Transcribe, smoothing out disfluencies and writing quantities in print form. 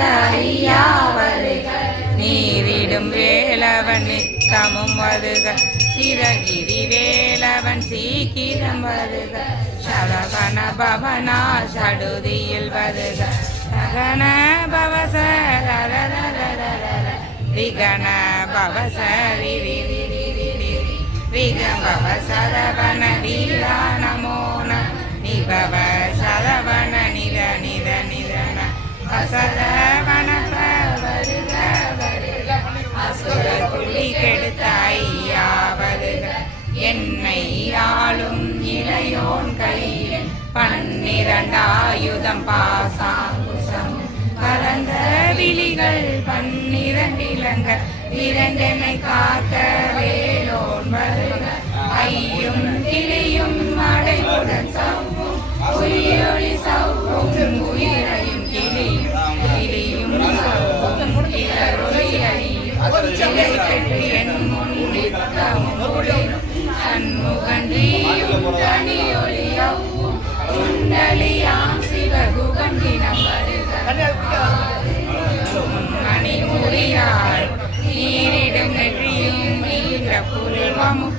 கெடுத்த ஐயா வருக நீரிடும் வேலவன் நித்தமும் வருக சிரகிரி வேலவன் சீக்கிரம் வருக சரவண பவனா சடுதியில் வருக சகன பவச ரிகண பவச ரிகம்பவ சரவண வீரா நமோ நிபவ சரவண நித நித நிதன அசரவண வருக வருக அசுர குழி கெடுத்த ஐயா வருக என்னை ஆளும் இளையோன் கையில் 12 ஆயுதம் பாசாங்குசம் கலந்த விழிகள் 12 இலங்க இரண்டனை காக்க வேலோன் வருக ஐயும் கிளியும் அடைவுடன் சவ்வும் உயிரொளி சவ்வும் உயிரையும் கிளியும் சவ்வும் கிளரொளி ஐயும் இலை பெற்று என் முன் நித்தமும் ஒளிரும் சண்முகன்றியும் தனியொளியவும் குண்டலியாம் சிவகுகம் தினம் வருக மணிமுறியாள் நீரிடும் நெற்றியும் நீண்ட புருவமும்